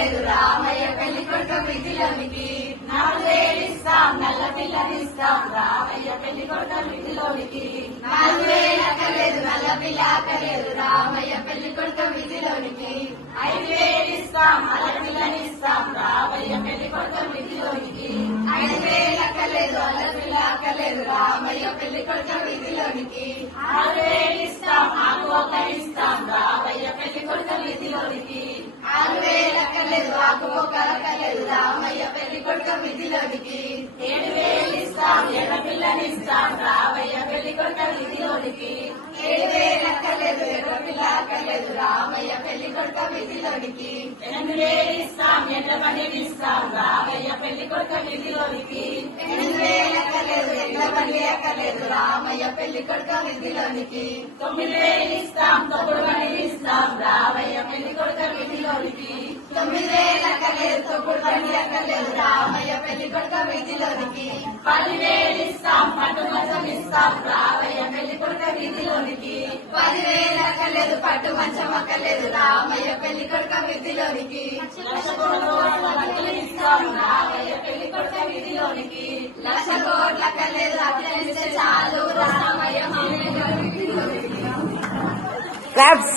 అక్కర్లేదు రామయ్య పెళ్లి కొడుకు విధిలోనికి 4000 ఇస్తాం నల్ల పిల్లనిస్తాం రామయ్య పెళ్లి కొడుకు విధిలోనికి 4000 అక్కర్లేదు నల్ల పిల్ల అక్కర్లేదు రామయ్య పెళ్లి కొడుకు విధిలోనికి 5000 ఇస్తాం నల్ల పిల్లనిస్తాం రామయ్య పెళ్లి కొడుకు విధిలోనికి 5000 అక్కర్లేదు నల్ల పిల్ల అక్కర్లేదు రామయ్య పెళ్లి కొడుకు విధిలోనికి 6000 ఇస్తాం ఆకు ఒక ఇస్తాం రామయ్య పెళ్లి కొడుకు విధిలోనికి 6000 అక్కర్లేదు ఆకు ఒక అక్కర్లేదు రామయ్య పెళ్లి కొడుకు విధిలోనికి 7000 ఇస్తాం ఎర్ర పిల్లనిస్తాం రామయ్య పెళ్లి కొడుకు విధిలోనికి 7000 అక్కర్లేదు ఎర్ర పిల్ల అక్కర్లేదు రామయ్య పెళ్లి కొడుకు విధిలోనికి 8000 ఇస్తాం ఎర్ర బండినిస్తాం రామయ్య పెళ్లి కొడుకు విధిలోనికి 8000 అక్కర్లేదు ఎర్ర బండి అక్కర్లేదు రామయ్య పెళ్లి కొడుకు విధిలోనికి 9000 ఇస్తాం తొక్కుడు బండినిస్తాం రామయ్య పెళ్లి కొడుకు విధిలోనికి 9000 అక్కర్లేదు తొక్కుడు బండి అక్కర్లేదు రామయ్య పెళ్లి కొడుకు విధిలోనికి 10,000 ఇస్తాం పట్టు మంచం ఇస్తాం రామయ్య పెళ్లి కొడుకు విధిలోనికి 10,000 అక్కర్లేదు పట్టు మంచం అక్కర్లేదు రామయ్య పెళ్లి కొడుకు విధిలోనికి 1,00,00,000 ఇస్తాం రామయ్య పెళ్లి కొడుకు విధిలోనికి 1,00,00,000 అక్కర్లేదు అక్కడిస్తే చాలు రామయ్య క్లాప్స్